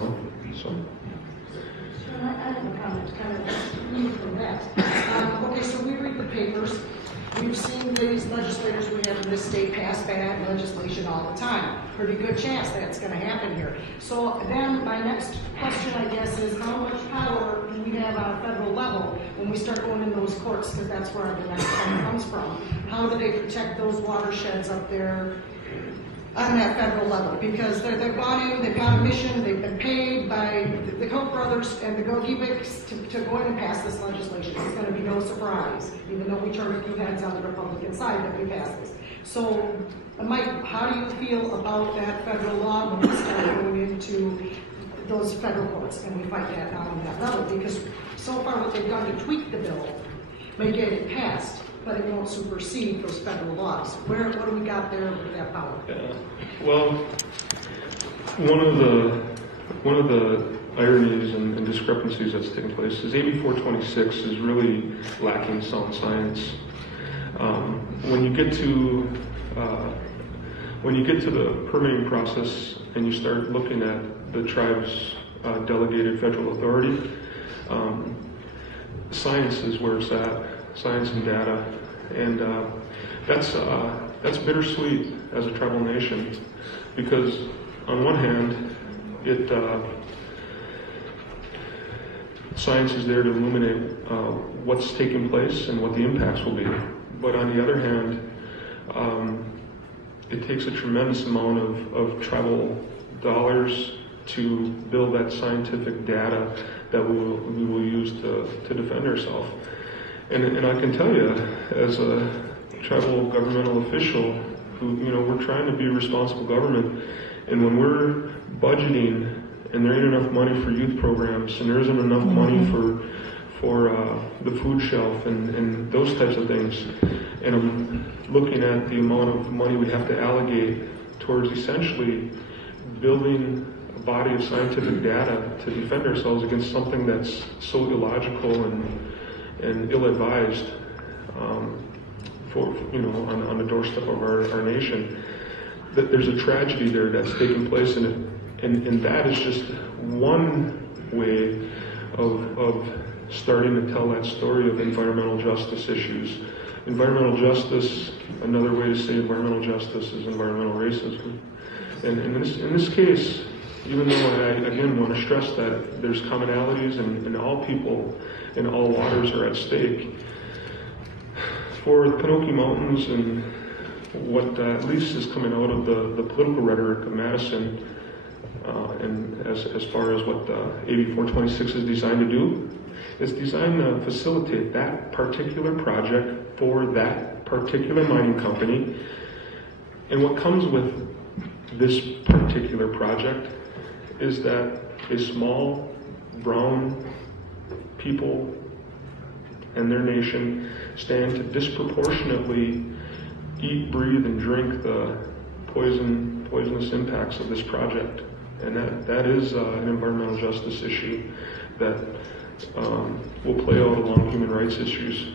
So. I have a comment, kind of from that. Okay, so we read the papers. We've seen these legislators we have in this state pass bad legislation all the time. Pretty good chance that's going to happen here. So then my next question, I guess, is how much power do we have on a federal level when we start going in those courts, because that's where the next one comes from. How do they protect those watersheds up there on that federal level? Because they've gone in, they've got a mission, they've been paid by the Koch brothers and the Gogebics to go in and pass this legislation. It's going to be no surprise, even though we turn a few heads on the Republican side that we pass this. So, Mike, how do you feel about that federal law when we start going into those federal courts and we fight that down on that level? Because so far what they've done to tweak the bill may get it passed, but it won't supersede those federal laws. What do we got there with that power? Yeah. Well, one of the ironies and discrepancies that's taking place is AB 426 is really lacking sound science. When you get to the permitting process and you start looking at the tribe's delegated federal authority, science is where it's at. Science and data, and that's bittersweet as a tribal nation, because on one hand, science is there to illuminate what's taking place and what the impacts will be, but on the other hand, it takes a tremendous amount of tribal dollars to build that scientific data that we will use to defend ourselves. And I can tell you, as a tribal governmental official, who, we're trying to be responsible government, and when we're budgeting and there ain't enough money for youth programs and there isn't enough money for the food shelf and those types of things, and I'm looking at the amount of money we have to allocate towards essentially building a body of scientific data to defend ourselves against something that's so illogical and ill-advised, on the doorstep of our nation, that there's a tragedy there that's taking place, and that is just one way of starting to tell that story of environmental justice issues. Environmental justice, another way to say environmental justice is environmental racism. And in this case, even though I, again, want to stress that there's commonalities and all people and all waters are at stake, for the Penokee Mountains and what at least is coming out of the political rhetoric of Madison, and as far as what AB 426 is designed to do, it's designed to facilitate that particular project for that particular mining company. And what comes with this particular project is that a small brown people and their nation stand to disproportionately eat, breathe, and drink the poisonous impacts of this project. And that is an environmental justice issue that will play out along human rights issues.